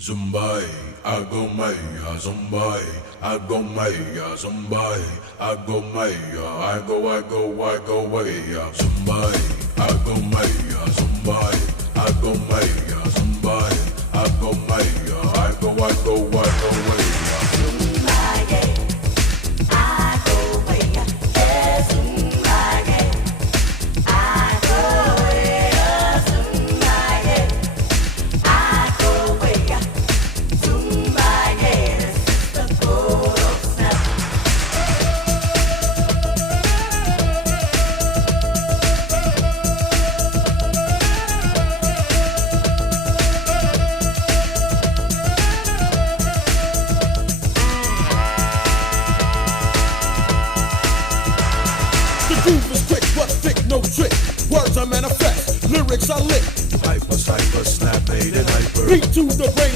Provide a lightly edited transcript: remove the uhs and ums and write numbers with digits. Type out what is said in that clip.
Zumbai, I go maya, Zumbai, I go maya, Zumbai, I go maya, I go maya, Zumbai, I go maya, Zumbai, I go maya, Zumbai, I go maya, I go maya. Groove is quick, but thick, no trick. Words are manifest, lyrics are lit. Hyper, snap, made and hyper. Beat to the brain.